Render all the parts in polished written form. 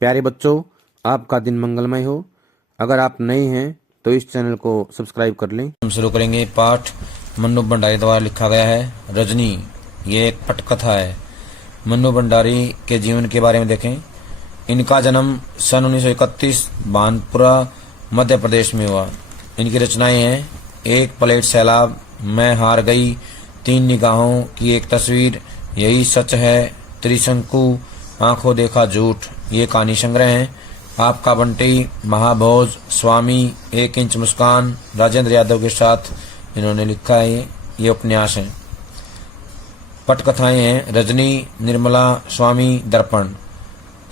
प्यारे बच्चों, आपका दिन मंगलमय हो। अगर आप नए हैं तो इस चैनल को सब्सक्राइब कर लें। हम शुरू करेंगे पाठ मन्नू भंडारी द्वारा लिखा गया है रजनी। ये एक पटकथा है। मन्नू भंडारी के जीवन के बारे में देखें। इनका जन्म सन 1931 भानपुरा मध्य प्रदेश में हुआ। इनकी रचनाएं हैं एक प्लेट सैलाब, मैं हार गई, तीन निगाहों की एक तस्वीर, यही सच है, त्रिशंकु, आंखों देखा झूठ। ये कहानी संग्रह हैं। आपका बंटी, महाभोज, स्वामी, एक इंच मुस्कान, राजेंद्र यादव के साथ इन्होंने लिखा है। ये उपन्यास हैं। पटकथाएं हैं रजनी, निर्मला, स्वामी, दर्पण।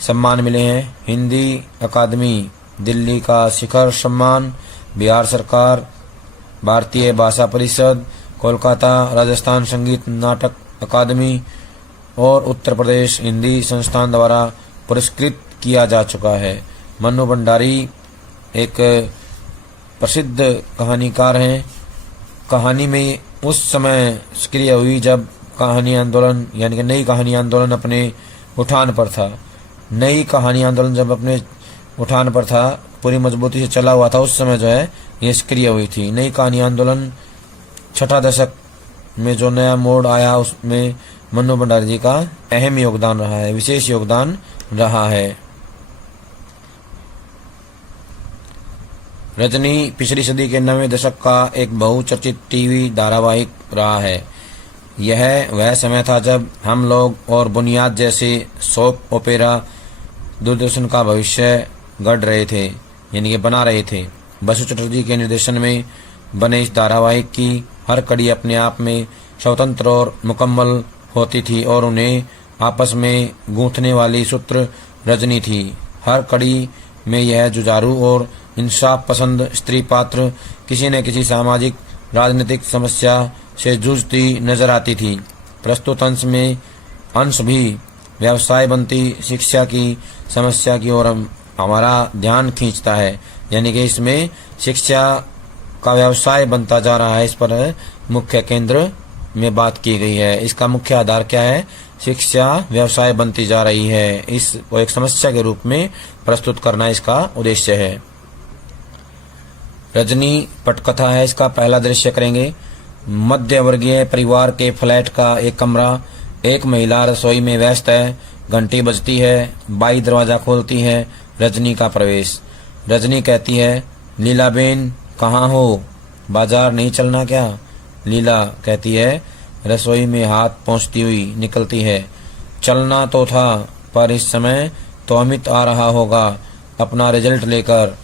सम्मान मिले हैं हिंदी अकादमी दिल्ली का शिखर सम्मान, बिहार सरकार, भारतीय भाषा परिषद, कोलकाता राजस्थान संगीत नाटक अकादमी और उत्तर प्रदेश हिंदी संस्थान द्वारा पुरस्कृत किया जा चुका है। मन्नू भंडारी एक प्रसिद्ध कहानीकार हैं। कहानी में उस समय सक्रिय हुई जब कहानी आंदोलन यानी कि नई कहानी आंदोलन अपने उठान पर था। नई कहानी आंदोलन जब अपने उठान पर था, पूरी मजबूती से चला हुआ था, उस समय जो है ये सक्रिय हुई थी। नई कहानी आंदोलन छठा दशक में जो नया मोड़ आया, उसमें मन्नू भंडारी जी का अहम योगदान रहा है, विशेष योगदान रहा है। रजनी पिछली सदी के 90वें दशक का एक बहुचर्चित टीवी धारावाहिक रहा है। यह वह समय था जब हम लोग और बुनियाद जैसे सोप ओपेरा दूरदर्शन का भविष्य गढ़ रहे थे, यानी कि बना रहे थे। बसु चटर्जी के निर्देशन में बने इस धारावाहिक की हर कड़ी अपने आप में स्वतंत्र और मुकम्मल होती थी और उन्हें आपस में गूंथने वाली सूत्र रजनी थी। हर कड़ी में यह जुझारू और इंसाफ पसंद स्त्री पात्र किसी न किसी सामाजिक राजनीतिक समस्या से जूझती नजर आती थी। प्रस्तुत अंश भी व्यवसाय बनती शिक्षा की समस्या की ओर हमारा ध्यान खींचता है, यानी कि इसमें शिक्षा का व्यवसाय बनता जा रहा है, इस पर मुख्य केंद्र में बात की गई है। इसका मुख्य आधार क्या है? शिक्षा व्यवसाय बनती जा रही है, इस को एक समस्या के रूप में प्रस्तुत करना इसका उद्देश्य है। रजनी पटकथा है। इसका पहला दृश्य करेंगे। मध्य वर्गीय परिवार के फ्लैट का एक कमरा, एक महिला रसोई में व्यस्त है, घंटी बजती है, बाई दरवाजा खोलती है, रजनी का प्रवेश। रजनी कहती है, लीला बेन कहाँ हो, बाजार नहीं चलना क्या? लीला कहती है, रसोई में हाथ पहुँचती हुई निकलती है, चलना तो था पर इस समय तो अमित आ रहा होगा अपना रिजल्ट लेकर,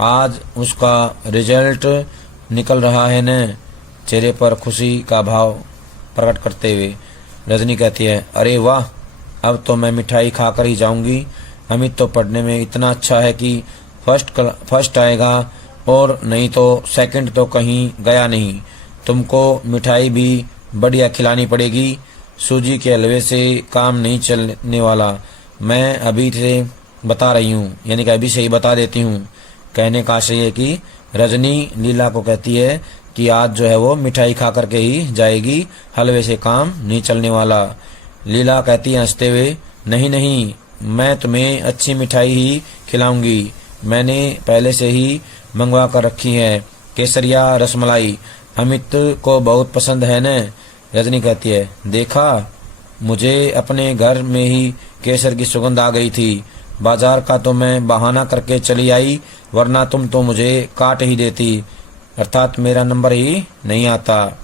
आज उसका रिजल्ट निकल रहा है न। चेहरे पर खुशी का भाव प्रकट करते हुए रजनी कहती है, अरे वाह, अब तो मैं मिठाई खाकर ही जाऊंगी। अमित तो पढ़ने में इतना अच्छा है कि फर्स्ट आएगा और नहीं तो सेकंड तो कहीं गया नहीं। तुमको मिठाई भी बढ़िया खिलानी पड़ेगी, सूजी के हलवे से काम नहीं चलने वाला। मैं अभी से बता रही हूँ, यानी कि अभी से ही बता देती हूँ। कहने का आशय है कि रजनी लीला को कहती है कि आज जो है वो मिठाई खा करके ही जाएगी, हलवे से काम नहीं चलने वाला। लीला कहती है हंसते हुए, नहीं नहीं, मैं तुम्हें अच्छी मिठाई ही खिलाऊंगी, मैंने पहले से ही मंगवा कर रखी है, केसरिया रसमलाई, अमित को बहुत पसंद है न। रजनी कहती है, देखा, मुझे अपने घर में ही केसर की सुगंध आ गई थी, बाजार का तो मैं बहाना करके चली आई, वरना तुम तो मुझे काट ही देती, अर्थात मेरा नंबर ही नहीं आता।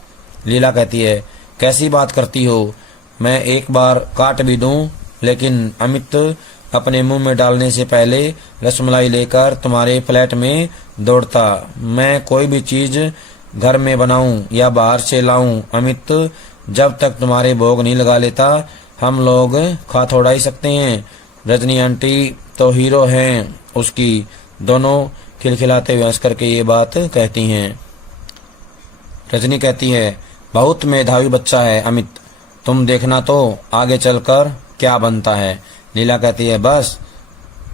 लीला कहती है, कैसी बात करती हो, मैं एक बार काट भी दूं, लेकिन अमित अपने मुंह में डालने से पहले रसमलाई लेकर तुम्हारे फ्लैट में दौड़ता। मैं कोई भी चीज घर में बनाऊं या बाहर से लाऊं, अमित जब तक तुम्हारे भोग नहीं लगा लेता, हम लोग खा थोड़ा ही सकते हैं। रजनी आंटी तो हीरो हैं उसकी। दोनों खिलखिलाते हुए हंस करके ये बात कहती हैं। रजनी कहती है, बहुत मेधावी बच्चा है अमित, तुम देखना तो आगे चलकर क्या बनता है। लीला कहती है, बस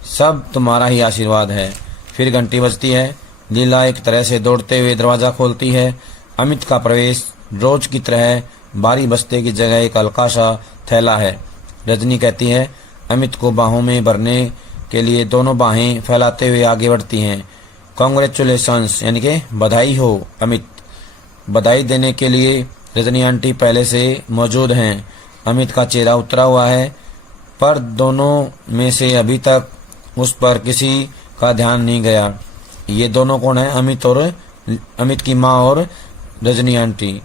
सब तुम्हारा ही आशीर्वाद है। फिर घंटी बजती है। लीला एक तरह से दौड़ते हुए दरवाजा खोलती है। अमित का प्रवेश रोज की तरह बारी बस्ते की जगह एक हल्का सा थैला है। रजनी कहती है, अमित को बाहों में भरने के लिए दोनों बाहें फैलाते हुए आगे बढ़ती हैं। कॉन्ग्रेचुलेशंस यानी कि बधाई हो अमित। बधाई देने के लिए रजनी आंटी पहले से मौजूद हैं। अमित का चेहरा उतरा हुआ है, पर दोनों में से अभी तक उस पर किसी का ध्यान नहीं गया। ये दोनों कौन है? अमित की माँ और रजनी आंटी।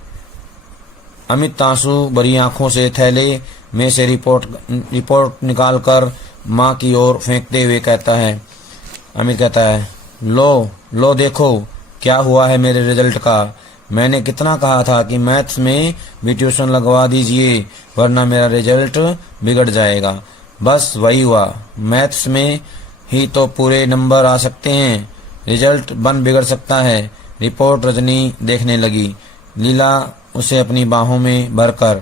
अमित आंसू भरी आंखों से थैले में से रिपोर्ट निकालकर माँ की ओर फेंकते हुए कहता है। अमित कहता है, लो देखो क्या हुआ है मेरे रिजल्ट का। मैंने कितना कहा था कि मैथ्स में भी ट्यूशन लगवा दीजिए, वरना मेरा रिजल्ट बिगड़ जाएगा। बस वही हुआ। मैथ्स में ही तो पूरे नंबर आ सकते हैं, रिजल्ट बिगड़ सकता है। रिपोर्ट रजनी देखने लगी, लीला उसे अपनी बाहों में भरकर।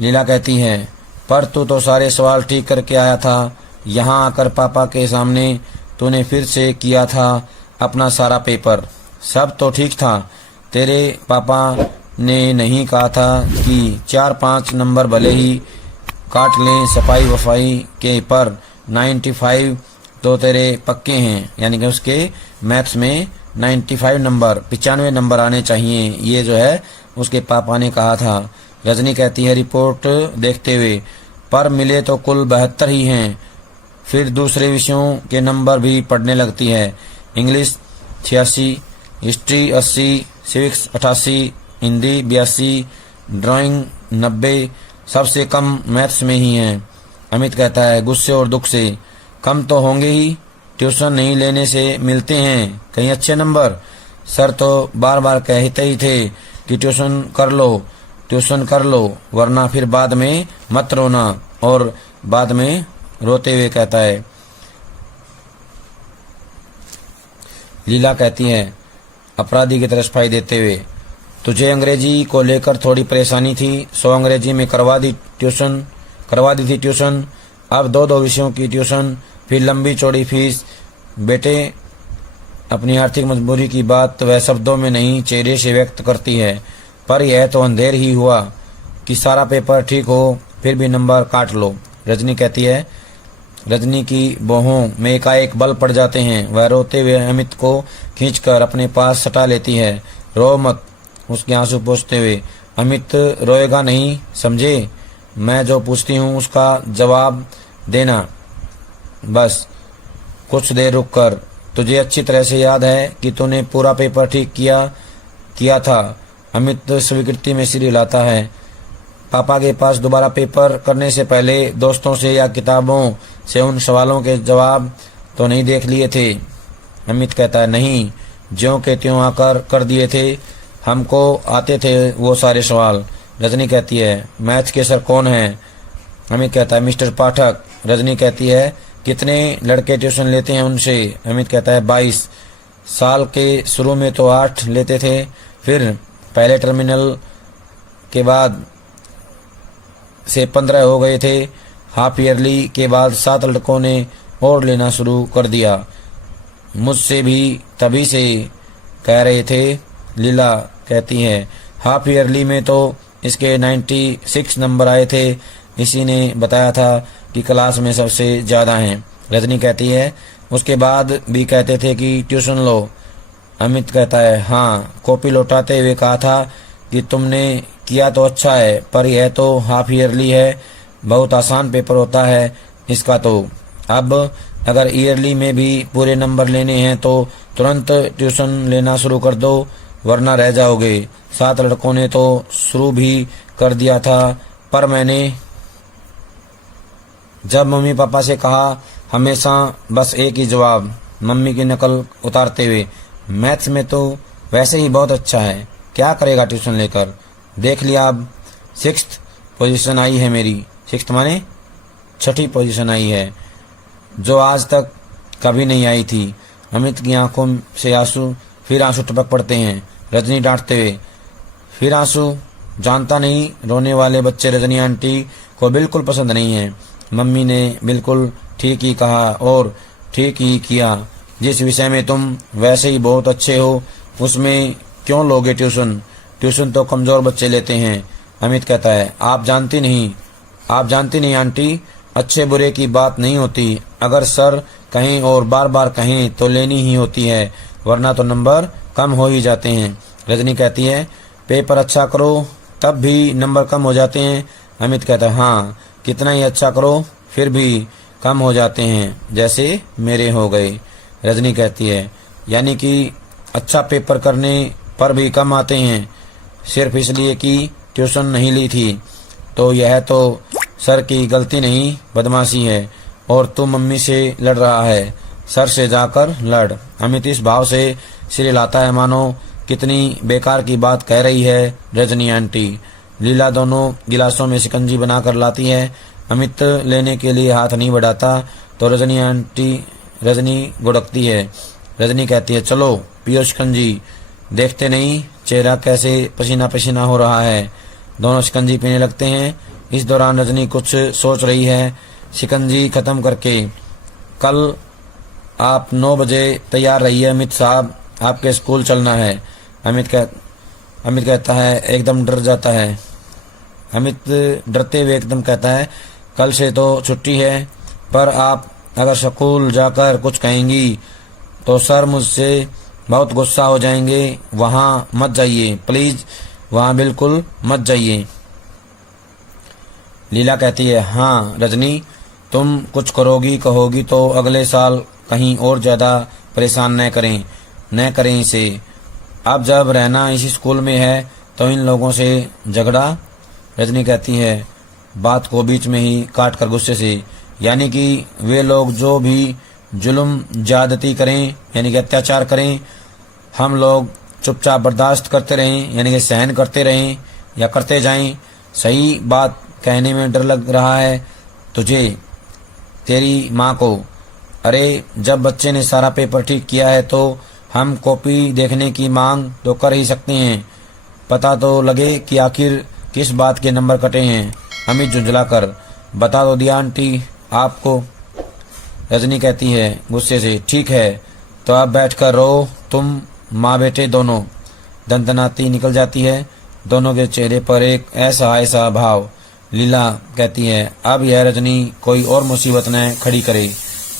लीला कहती है, पर तू तो सारे सवाल ठीक करके आया था। यहाँ आकर पापा के सामने तूने फिर से किया था अपना सारा पेपर। सब तो ठीक था। तेरे पापा ने नहीं कहा था कि 4-5 नंबर भले ही काट लें सफाई वफाई के, पर 95 तो तेरे पक्के हैं। यानी कि उसके मैथ्स में 95 नंबर 95 नंबर आने चाहिए, ये जो है उसके पापा ने कहा था। रजनी कहती है रिपोर्ट देखते हुए, पर मिले तो कुल 72 ही हैं। फिर दूसरे विषयों के नंबर भी पढ़ने लगती है। English 86, history 80, civics 88, Hindi 82, drawing 90, सबसे कम मैथ्स में ही है। अमित कहता है गुस्से और दुख से, कम तो होंगे ही, ट्यूशन नहीं लेने से मिलते हैं कहीं अच्छे नंबर। सर तो बार बार कहते ही थे कि ट्यूशन कर लो वरना फिर बाद में मत रोना। और बाद में रोते हुए कहता है। लीला कहती है अपराधी की तरह सफाई देते हुए, तुझे अंग्रेजी को लेकर थोड़ी परेशानी थी, सो अंग्रेजी में करवा दी थी ट्यूशन। अब दो विषयों की ट्यूशन, फिर लंबी चौड़ी फीस। बेटे अपनी आर्थिक मजबूरी की बात वह शब्दों में नहीं चेहरे से व्यक्त करती है, पर यह तो अंधेर ही हुआ कि सारा पेपर ठीक हो फिर भी नंबर काट लो। रजनी कहती है। रजनी की बाहों में एकाएक बल पड़ जाते हैं। वह रोते हुए अमित को खींचकर अपने पास सटा लेती है। रो मत, उसके आंसू पोंछते हुए। अमित रोएगा नहीं, समझे? मैं जो पूछती हूँ उसका जवाब देना। बस कुछ देर रुक कर। तुझे अच्छी तरह से याद है कि तूने पूरा पेपर ठीक किया था। अमित स्वीकृति में सिर हिलाता है। पापा के पास दोबारा पेपर करने से पहले दोस्तों से या किताबों से उन सवालों के जवाब तो नहीं देख लिए थे? अमित कहता है नहीं, ज्यों के त्यों आकर कर दिए थे, हमको आते थे वो सारे सवाल। रजनी कहती है मैथ्स के सर कौन है? अमित कहता है मिस्टर पाठक। रजनी कहती है कितने लड़के ट्यूशन लेते हैं उनसे? अमित कहता है 22। साल के शुरू में तो 8 लेते थे, फिर पहले टर्मिनल के बाद से 15 हो गए थे। हाफ ईयरली के बाद 7 लड़कों ने और लेना शुरू कर दिया। मुझसे भी तभी से कह रहे थे। लीला कहती है हाफ ईयरली में तो इसके 96 नंबर आए थे, इसी ने बताया था कि क्लास में सबसे ज़्यादा हैं। रजनी कहती है उसके बाद भी कहते थे कि ट्यूशन लो। अमित कहता है हाँ, कॉपी लौटाते हुए कहा था कि तुमने किया तो अच्छा है, पर यह तो हाफ ईयरली है, बहुत आसान पेपर होता है इसका तो। अब अगर ईयरली में भी पूरे नंबर लेने हैं तो तुरंत ट्यूशन लेना शुरू कर दो, वरना रह जाओगे। 7 लड़कों ने तो शुरू भी कर दिया था, पर मैंने जब मम्मी पापा से कहा हमेशा बस एक ही जवाब, मम्मी की नकल उतारते हुए, मैथ्स में तो वैसे ही बहुत अच्छा है, क्या करेगा ट्यूशन लेकर। देख लिया अब 6th पोजीशन आई है मेरी। 6th माने 6ठी पोजीशन आई है, जो आज तक कभी नहीं आई थी। अमित की आंखों से फिर आंसू टपक पड़ते हैं। रजनी डांटते हुए, फिर आंसू? जानता नहीं, रोने वाले बच्चे रजनी आंटी को बिल्कुल पसंद नहीं है। मम्मी ने बिल्कुल ठीक ही कहा और ठीक ही किया। जिस विषय में तुम वैसे ही बहुत अच्छे हो, उसमें क्यों लोगे ट्यूशन? ट्यूशन तो कमजोर बच्चे लेते हैं। अमित कहता है आप जानती नहीं आंटी, अच्छे बुरे की बात नहीं होती, अगर सर कहें और बार बार कहें तो लेनी ही होती है, वरना तो नंबर कम हो ही जाते हैं। रजनी कहती है पेपर अच्छा करो तब भी नंबर कम हो जाते हैं। अमित कहता है हाँ, कितना ही अच्छा करो फिर भी कम हो जाते हैं, जैसे मेरे हो गए। रजनी कहती है यानी कि अच्छा पेपर करने पर भी कम आते हैं, सिर्फ इसलिए कि ट्यूशन नहीं ली थी। तो यह तो सर की गलती नहीं, बदमाशी है। और तू मम्मी से लड़ रहा है, सर से जाकर लड़। अमित इस भाव से सिर हिलाता है मानो कितनी बेकार की बात कह रही है रजनी आंटी। लीला दोनों गिलासों में शिकंजी बनाकर लाती है। अमित लेने के लिए हाथ नहीं बढ़ाता तो रजनी गुड़कती है। रजनी कहती है चलो पियो शिकंजी, देखते नहीं चेहरा कैसे पसीना पसीना हो रहा है। दोनों शिकंजी पीने लगते हैं। इस दौरान रजनी कुछ सोच रही है। शिकंजी खत्म करके कल आप 9 बजे तैयार रहिए अमित साहब, आपके स्कूल चलना है। अमित कहता है एकदम डर जाता है। अमित डरते हुए एकदम कहता है कल से तो छुट्टी है, पर आप अगर स्कूल जाकर कुछ कहेंगी तो सर मुझसे बहुत गुस्सा हो जाएंगे, वहाँ मत जाइए प्लीज, वहाँ बिल्कुल मत जाइए। लीला कहती है हाँ रजनी, तुम कुछ कहोगी तो अगले साल कहीं और ज्यादा परेशान न करें इसे। अब जब रहना इसी स्कूल में है तो इन लोगों से झगड़ा। रजनी कहती है बात को बीच में ही काट कर गुस्से से, यानी कि वे लोग जो भी जुल्म ज्यादती करें यानी कि अत्याचार करें, हम लोग चुपचाप बर्दाश्त करते रहें यानी कि सहन करते रहें या करते जाएं। सही बात कहने में डर लग रहा है तुझे, तेरी माँ को। अरे जब बच्चे ने सारा पेपर ठीक किया है तो हम कॉपी देखने की मांग तो कर ही सकते हैं, पता तो लगे कि आखिर किस बात के नंबर कटे हैं। अमित झुंझला कर बता दो दिया आंटी आपको। रजनी कहती है गुस्से से ठीक है तो आप बैठकर रो, तुम माँ बेटे दोनों। दंतनाती निकल जाती है, दोनों के चेहरे पर एक ऐसा भाव। लीला कहती है अब यह रजनी कोई और मुसीबत न खड़ी करे।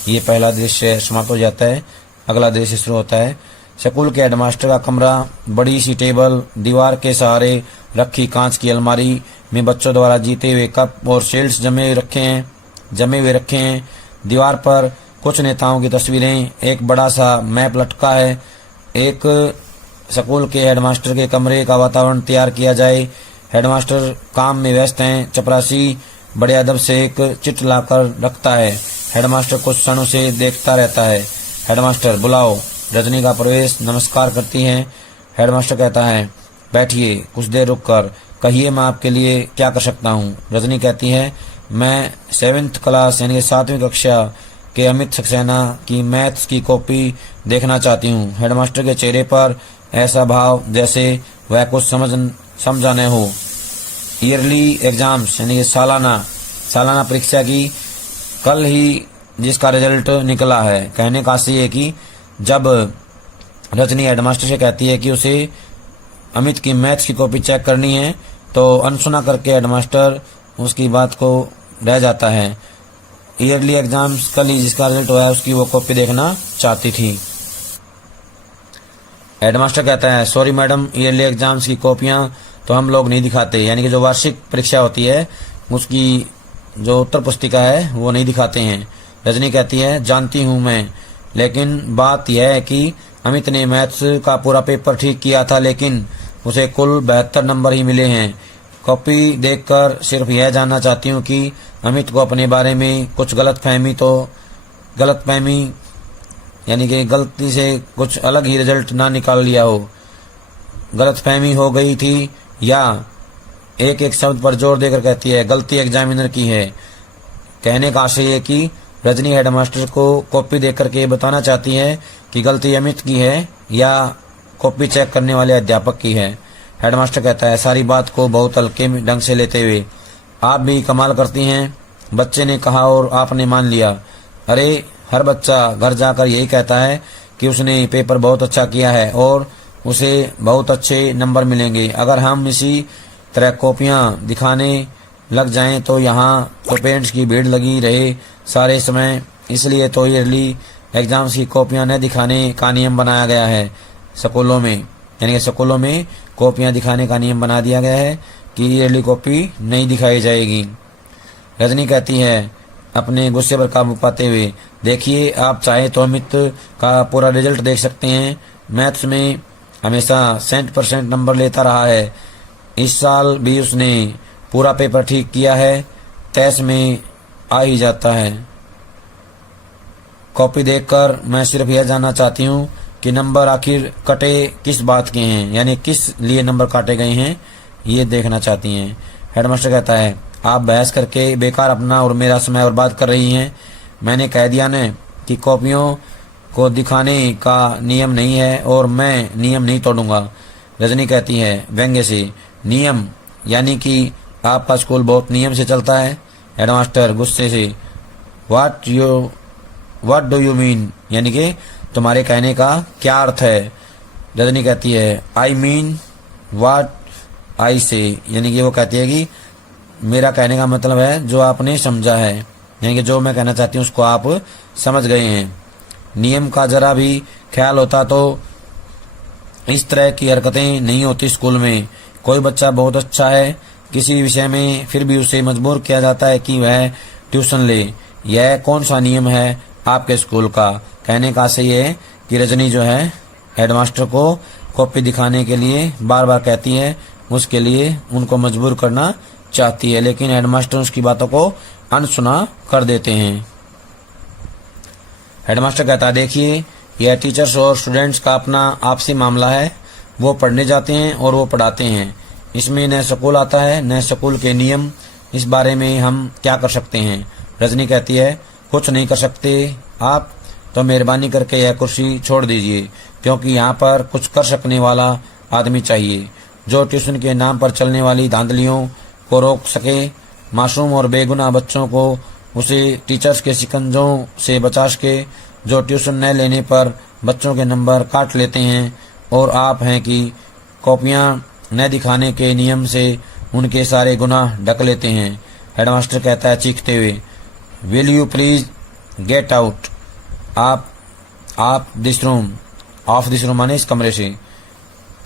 ये पहला दृश्य समाप्त हो जाता है। अगला दृश्य शुरू होता है। स्कूल के हेडमास्टर का कमरा, बड़ी सी टेबल, दीवार के सहारे रखी कांच की अलमारी में बच्चों द्वारा जीते हुए कप और शील्ड्स जमे हुए रखे हैं। दीवार पर कुछ नेताओं की तस्वीरें, एक बड़ा सा मैप लटका है। एक स्कूल के हेडमास्टर के कमरे का वातावरण तैयार किया जाए। हेडमास्टर काम में व्यस्त हैं। चपरासी बड़े अदब से एक चिट लाकर रखता है। हेडमास्टर कुछ क्षणों से देखता रहता है। हेडमास्टर बुलाओ। रजनी का प्रवेश, नमस्कार करती हैं। हेडमास्टर कहता है बैठिए, कुछ देर रुक कर कहिए मैं आपके लिए क्या कर सकता हूँ। रजनी कहती है मैं 7th क्लास यानी 7वीं कक्षा के अमित सक्सेना की मैथ्स की कॉपी देखना चाहती हूँ। हेडमास्टर के चेहरे पर ऐसा भाव जैसे वह कुछ समझा न हो। ईयरली एग्जाम्स यानी सालाना परीक्षा की कल ही जिसका रिजल्ट निकला है। कहने का आशय है कि जब रजनी हेडमास्टर से कहती है कि उसे अमित की मैथ्स की कॉपी चेक करनी है तो अनसुना करके हेडमास्टर उसकी बात को रह जाता है। ईयरली एग्जाम्स कल ही जिसका रिजल्ट हुआ है उसकी वो कॉपी देखना चाहती थी। हेडमास्टर कहता है सॉरी मैडम, ईयरली एग्जाम्स की कॉपियां तो हम लोग नहीं दिखाते, यानी कि जो वार्षिक परीक्षा होती है उसकी जो उत्तर पुस्तिका है वो नहीं दिखाते हैं। रजनी कहती है जानती हूँ मैं, लेकिन बात यह है कि अमित ने मैथ्स का पूरा पेपर ठीक किया था लेकिन उसे कुल 72 नंबर ही मिले हैं। कॉपी देखकर सिर्फ यह जानना चाहती हूँ कि अमित को अपने बारे में कुछ गलतफहमी यानी कि गलती से कुछ अलग ही रिजल्ट ना निकाल लिया हो, गलतफहमी हो गई थी, या एक शब्द पर जोर देकर कहती है गलती एग्जामिनर की है। कहने का आशय है कि रजनी हेडमास्टर को कॉपी देख करके बताना चाहती है कि गलती अमित की है या कॉपी चेक करने वाले अध्यापक की है। हेडमास्टर कहता है सारी बात को बहुत हल्के ढंग से लेते हुए, आप भी कमाल करती हैं, बच्चे ने कहा और आपने मान लिया। अरे हर बच्चा घर जाकर यही कहता है कि उसने पेपर बहुत अच्छा किया है और उसे बहुत अच्छे नंबर मिलेंगे। अगर हम इसी तरह कॉपियां दिखाने लग जाएं तो यहाँ तो पेरेंट्स की भीड़ लगी रहे सारे समय इसलिए तो ईयरली एग्जाम्स की कॉपियां न दिखाने का नियम बनाया गया है स्कूलों में, यानी कि स्कूलों में कॉपियां दिखाने का नियम बना दिया गया है कि ईयरली कॉपी नहीं दिखाई जाएगी। रजनी कहती है अपने गुस्से पर काबू पाते हुए, देखिए आप चाहे तो अमित का पूरा रिजल्ट देख सकते हैं। मैथ्स में हमेशा 100% नंबर लेता रहा है, इस साल भी उसने पूरा पेपर ठीक किया है, टेस्ट में आ ही जाता है। कॉपी देखकर मैं सिर्फ यह जानना चाहती हूँ कि नंबर आखिर कटे किस बात के हैं, यानी किस लिए नंबर काटे गए हैं, ये देखना चाहती हैं। हेडमास्टर कहता है आप बहस करके बेकार अपना और मेरा समय बर्बाद कर रही हैं। मैंने कह दिया न कि कॉपियों को दिखाने का नियम नहीं है और मैं नियम नहीं तोड़ूंगा। रजनी कहती है व्यंग्य से, नियम यानी कि आपका स्कूल बहुत नियम से चलता है। हेडमास्टर गुस्से से, व्हाट डू यू मीन, यानी कि तुम्हारे कहने का क्या अर्थ है। रजनी कहती है आई मीन व्हाट आई से, यानी कि वो कहती है कि मेरा कहने का मतलब है जो आपने समझा है, यानी कि जो मैं कहना चाहती हूँ उसको आप समझ गए हैं। नियम का जरा भी ख्याल होता तो इस तरह की हरकतें नहीं होती स्कूल में। कोई बच्चा बहुत अच्छा है किसी विषय में, फिर भी उसे मजबूर किया जाता है कि वह ट्यूशन ले। यह कौन सा नियम है आपके स्कूल का? कहने का सही है कि रजनी जो है हेडमास्टर को कॉपी दिखाने के लिए बार बार कहती है, उसके लिए उनको मजबूर करना चाहती है, लेकिन हेडमास्टर उसकी बातों को अनसुना कर देते हैं। हेडमास्टर कहता है देखिए यह टीचर्स और स्टूडेंट्स का अपना आपसी मामला है, वो पढ़ने जाते हैं और वो पढ़ाते हैं, इसमें न स्कूल आता है न स्कूल के नियम, इस बारे में हम क्या कर सकते हैं? रजनी कहती है कुछ नहीं कर सकते आप तो मेहरबानी करके यह कुर्सी छोड़ दीजिए, क्योंकि यहाँ पर कुछ कर सकने वाला आदमी चाहिए जो ट्यूशन के नाम पर चलने वाली धांधलियों को रोक सके, मासूम और बेगुनाह बच्चों को उसे टीचर्स के शिकंजों से बचा सके, जो ट्यूशन न लेने पर बच्चों के नंबर काट लेते हैं, और आप हैं कि कॉपियां न दिखाने के नियम से उनके सारे गुनाह ढक लेते हैं। हेडमास्टर कहता है चीखते हुए, will you please get out, आप this room, of this room माने इस कमरे से,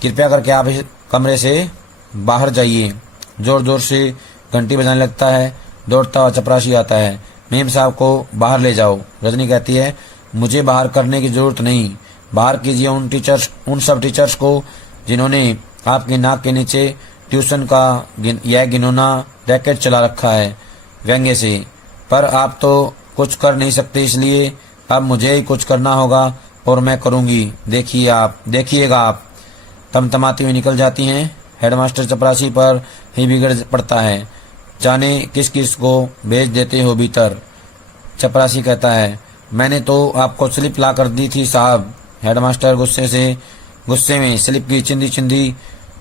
कृपया करके आप इस कमरे से बाहर जाइए। जोर जोर से घंटी बजाने लगता है, दौड़ता हुआ चपरासी आता है, मेम साहब को बाहर ले जाओ। रजनी कहती है मुझे बाहर करने की जरूरत नहीं, बाहर कीजिए उन सब टीचर्स को जिन्होंने आपकी नाक के नीचे ट्यूशन का यह घिनौना रैकेट चला रखा है। व्यंग्य से, पर आप तो कुछ कर नहीं सकते, इसलिए अब मुझे ही कुछ करना होगा और मैं करूंगी, देखिएगा आप। तमतमाती हुई निकल जाती हैं। हेडमास्टर चपरासी पर ही बिगड़ पड़ता है, जाने किस किस को भेज देते हो भीतर। चपरासी कहता है मैंने तो आपको स्लिप ला कर दी थी साहब। हेडमास्टर गुस्से में स्लिप की चिंदी चिंदी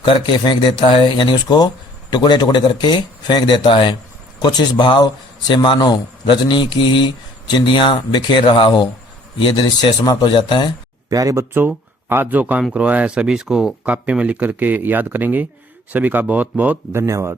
करके फेंक देता है, यानी उसको टुकड़े टुकड़े करके फेंक देता है, कुछ इस भाव से मानो रजनी की ही चिंदियां बिखेर रहा हो। ये दृश्य समाप्त हो जाता है। प्यारे बच्चों, आज जो काम करवाया है सभी इसको कापी में लिख करके याद करेंगे। सभी का बहुत बहुत धन्यवाद।